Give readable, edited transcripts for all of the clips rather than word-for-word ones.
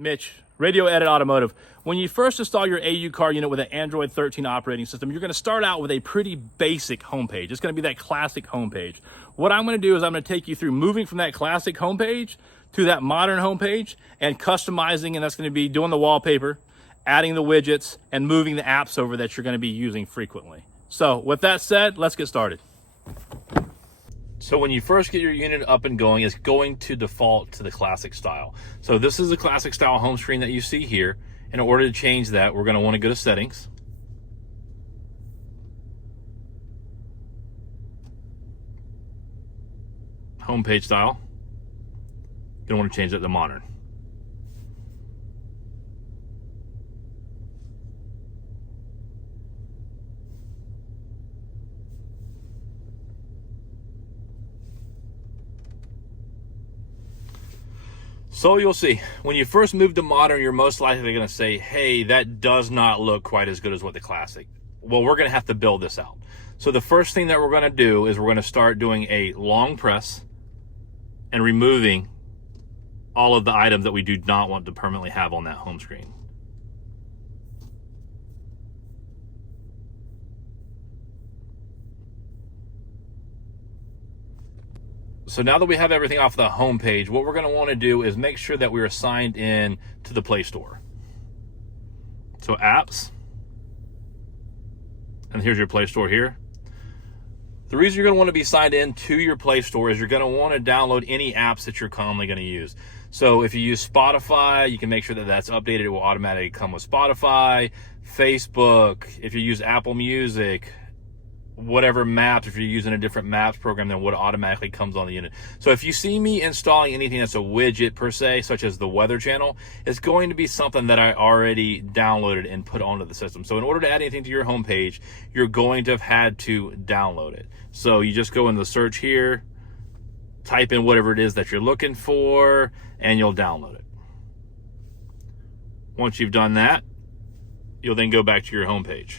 Mitch, Radio Edit Automotive. When you first install your AuCar unit with an Android 13 operating system, you're going to start out with a pretty basic homepage. It's going to be that classic homepage. What I'm going to do is I'm going to take you through moving from that classic homepage to that modern homepage and customizing, and that's going to be doing the wallpaper, adding the widgets, and moving the apps over that you're going to be using frequently. So with that said, let's get started. So when you first get your unit up and going, it's going to default to the classic style. So this is the classic style home screen that you see here. In order to change that, we're going to want to go to settings. Homepage style. You're going to want to change that to modern. So you'll see, when you first move to modern, you're most likely going to say, hey, that does not look quite as good as what the classic. Well, we're going to have to build this out. So the first thing that we're going to do is we're going to start doing a long press and removing all of the items that we do not want to permanently have on that home screen. So now that we have everything off the home page, what we're going to want to do is make sure that we are signed in to the Play Store. So apps, and here's your Play Store here. The reason you're going to want to be signed in to your Play Store is you're going to want to download any apps that you're commonly going to use. So if you use Spotify, you can make sure that that's updated. It will automatically come with Spotify, Facebook. If you use Apple Music, whatever maps, if you're using a different maps program, then what automatically comes on the unit. So if you see me installing anything that's a widget per se, such as the weather channel, it's going to be something that I already downloaded and put onto the system. So in order to add anything to your homepage, you're going to have had to download it. So you just go in the search here, type in whatever it is that you're looking for, and you'll download it. Once you've done that, you'll then go back to your homepage.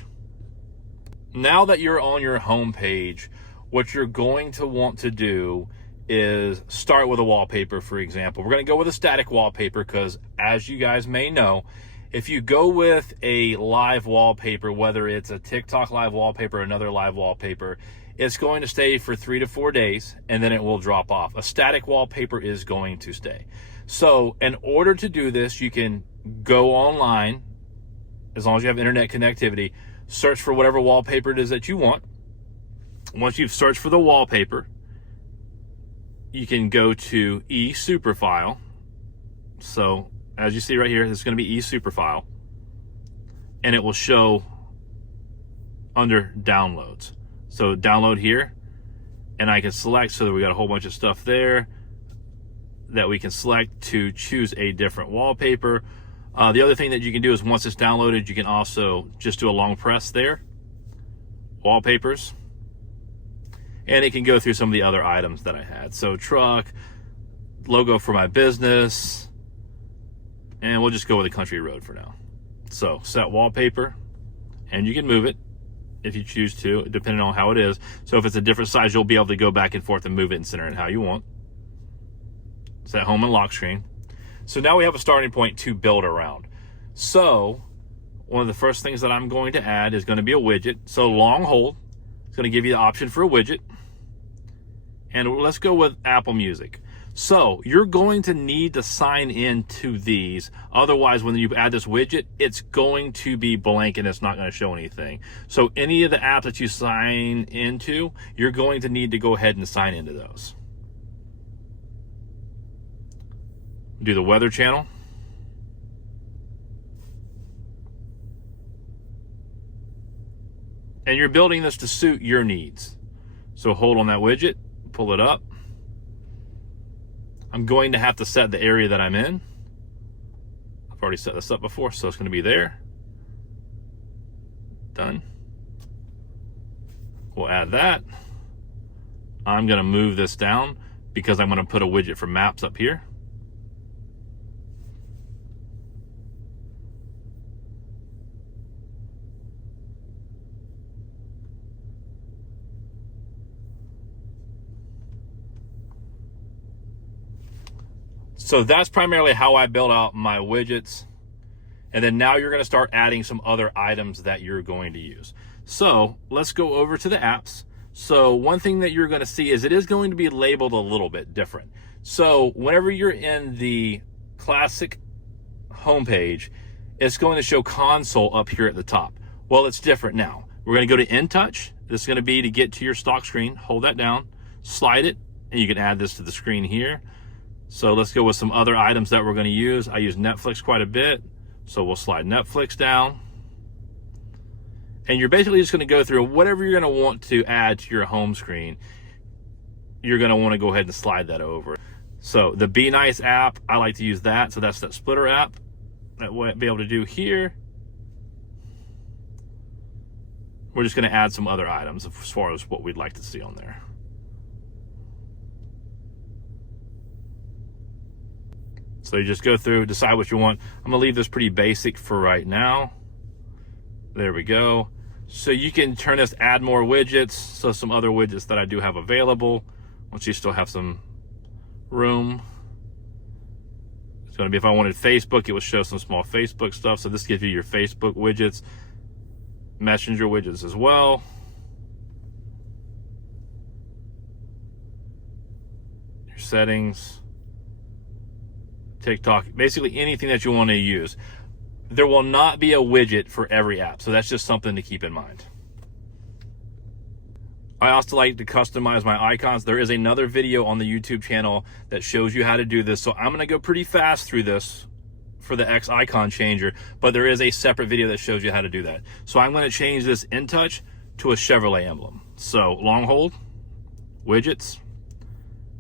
Now that you're on your home page, what you're going to want to do is start with a wallpaper, for example. We're going to go with a static wallpaper because, as you guys may know, if you go with a live wallpaper, whether it's a TikTok live wallpaper or another live wallpaper, it's going to stay for 3 to 4 days and then it will drop off. A static wallpaper is going to stay. So in order to do this, you can go online, as long as you have internet connectivity, search for whatever wallpaper it is that you want. Once you've searched for the wallpaper, you can go to eSuperFile. So as you see right here, this is going to be eSuperFile, and it will show under downloads. So download here, and I can select, so that we got a whole bunch of stuff there that we can select to choose a different wallpaper. The other thing that you can do is once it's downloaded, you can also just do a long press there, wallpapers, and it can go through some of the other items that I had. So truck, logo for my business, and we'll just go with a country road for now. So set wallpaper, and you can move it if you choose to, depending on how it is. So if it's a different size, you'll be able to go back and forth and move it and center it how you want. Set home and lock screen. So now we have a starting point to build around. So one of the first things that I'm going to add is going to be a widget. So long hold, it's going to give you the option for a widget. And let's go with Apple Music. So you're going to need to sign in to these. Otherwise, when you add this widget, it's going to be blank and it's not going to show anything. So any of the apps that you sign into, you're going to need to go ahead and sign into those. Do the weather channel. And you're building this to suit your needs. So hold on that widget, pull it up. I'm going to have to set the area that I'm in. I've already set this up before, so it's going to be there. Done. We'll add that. I'm going to move this down because I'm going to put a widget for maps up here. So that's primarily how I build out my widgets. And then now you're going to start adding some other items that you're going to use. So let's go over to the apps. So one thing that you're going to see is it is going to be labeled a little bit different. So whenever you're in the classic homepage, it's going to show console up here at the top. Well, it's different now. We're going to go to InTouch. This is going to be to get to your stock screen. Hold that down, slide it, and you can add this to the screen here. So let's go with some other items that we're going to use. I use Netflix quite a bit, so we'll slide Netflix down. And you're basically just going to go through whatever you're going to want to add to your home screen. You're going to want to go ahead and slide that over. So the Be Nice app, I like to use that. So that's that splitter app that we'll be able to do here. We're just going to add some other items as far as what we'd like to see on there. So you just go through, decide what you want. I'm going to leave this pretty basic for right now. There we go. So you can turn this, add more widgets. So some other widgets that I do have available, once you still have some room. It's going to be, if I wanted Facebook, it would show some small Facebook stuff. So this gives you your Facebook widgets, Messenger widgets as well. Your settings, TikTok, basically anything that you want to use. There will not be a widget for every app, so that's just something to keep in mind. I also like to customize my icons. There is another video on the YouTube channel that shows you how to do this, so I'm going to go pretty fast through this for the X icon changer, but there is a separate video that shows you how to do that. So I'm going to change this InTouch to a Chevrolet emblem. So long hold, widgets,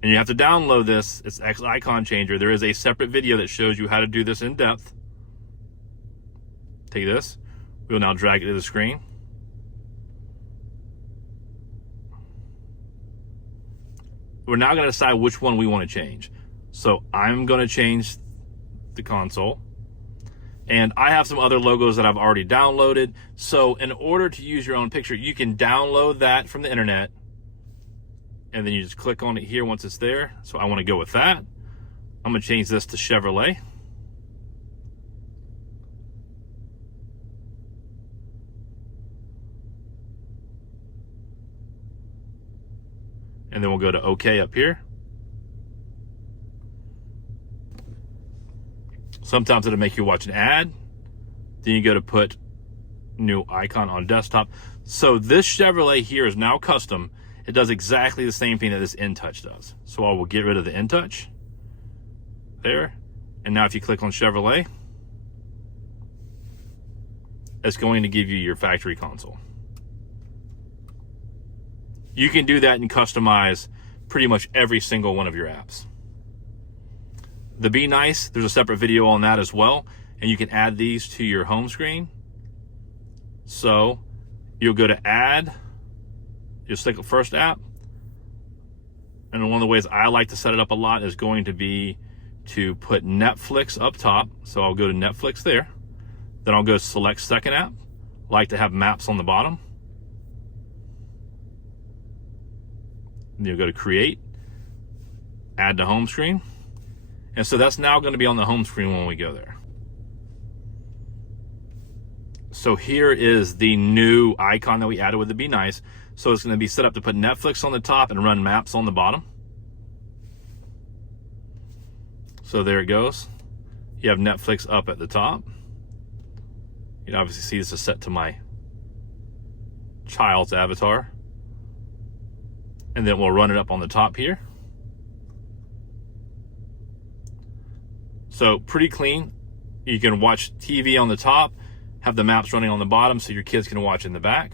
and you have to download this. It's X icon changer. There is a separate video that shows you how to do this in depth. Take this, we'll now drag it to the screen. We're now going to decide which one we want to change. So I'm going to change the console. And I have some other logos that I've already downloaded. So in order to use your own picture, you can download that from the internet. And then you just click on it here once it's there. So I want to go with that. I'm going to change this to Chevrolet. And then we'll go to OK up here. Sometimes it'll make you watch an ad. Then you go to put new icon on desktop. So this Chevrolet here is now custom. It does exactly the same thing that this InTouch does. So I will get rid of the InTouch. There. And now if you click on Chevrolet, it's going to give you your factory console. You can do that and customize pretty much every single one of your apps. The Be Nice, there's a separate video on that as well, and you can add these to your home screen. So you'll go to Add, you'll click the first app, and one of the ways I like to set it up a lot is going to be to put Netflix up top. So I'll go to Netflix there, then I'll go select second app. I like to have maps on the bottom. You'll go to Create, Add to Home Screen. And so that's now going to be on the home screen when we go there. So here is the new icon that we added with the Be Nice. So it's going to be set up to put Netflix on the top and run maps on the bottom. So there it goes. You have Netflix up at the top. You can obviously see this is set to my child's avatar. And then we'll run it up on the top here. So pretty clean. You can watch TV on the top, have the maps running on the bottom so your kids can watch in the back.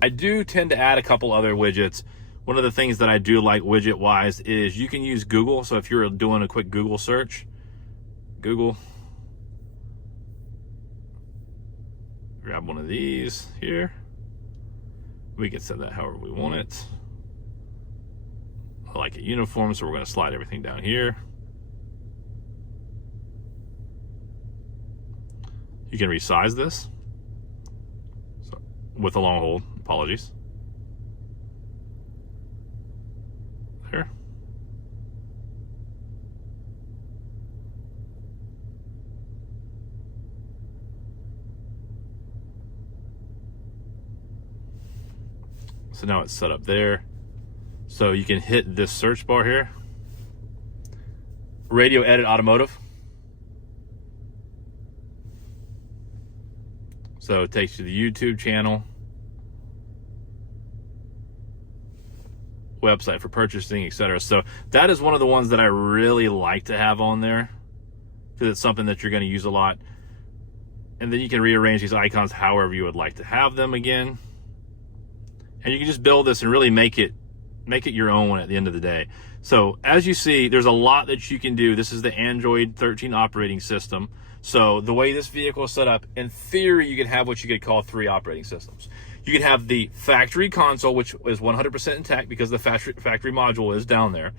I do tend to add a couple other widgets. One of the things that I do like widget wise is you can use Google. So if you're doing a quick Google search, Google, grab one of these here. We can set that however we want it. I like it uniform, so we're going to slide everything down here. You can resize this so, with a long hold. Apologies. So now it's set up there. So you can hit this search bar here. Radio Edit Automotive. So it takes you to the YouTube channel. Website for purchasing, etc. So that is one of the ones that I really like to have on there, because it's something that you're going to use a lot. And then you can rearrange these icons however you would like to have them again. And you can just build this and really make it your own at the end of the day. So as you see, there's a lot that you can do. This is the Android 13 operating system. So the way this vehicle is set up, in theory, you can have what you could call 3 operating systems. You can have the factory console, which is 100% intact because the factory module is down there.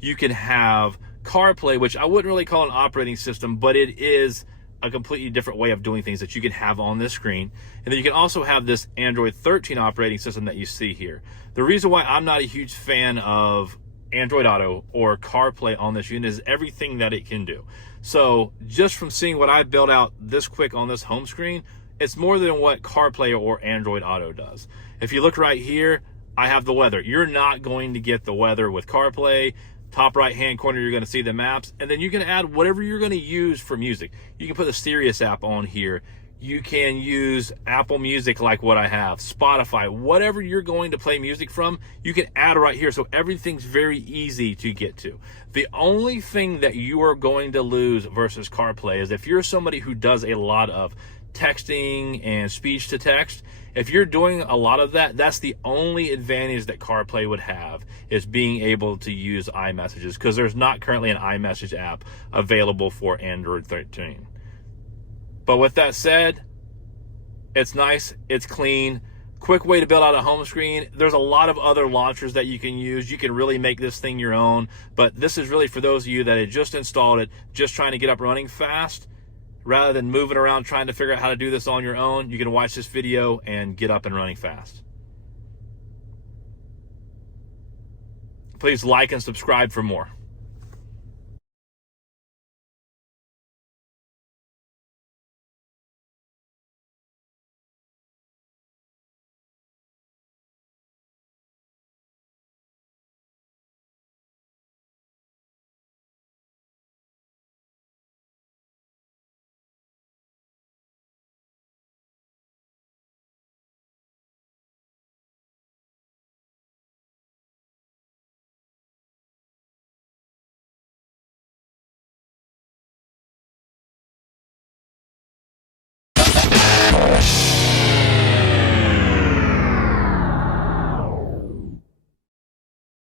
You can have CarPlay, which I wouldn't really call an operating system, but it is a completely different way of doing things that you can have on this screen. And then you can also have this Android 13 operating system that you see here. The reason why I'm not a huge fan of Android Auto or CarPlay on this unit is everything that it can do. So just from seeing what I built out this quick on this home screen, it's more than what CarPlay or Android Auto does. If you look right here, I have the weather. You're not going to get the weather with CarPlay. Top right hand corner, you're going to see the maps, and then you can add whatever you're going to use for music. You can put the Sirius app on here. You can use Apple Music like what I have, Spotify, whatever you're going to play music from, you can add right here. So everything's very easy to get to. The only thing that you are going to lose versus CarPlay is if you're somebody who does a lot of texting and speech to text, if you're doing a lot of that, that's the only advantage that CarPlay would have, is being able to use iMessages, because there's not currently an iMessage app available for Android 13. But with that said, it's nice, it's clean, quick way to build out a home screen. There's a lot of other launchers that you can use. You can really make this thing your own, but this is really for those of you that had just installed it, just trying to get up running fast. Rather than moving around trying to figure out how to do this on your own, you can watch this video and get up and running fast. Please like and subscribe for more.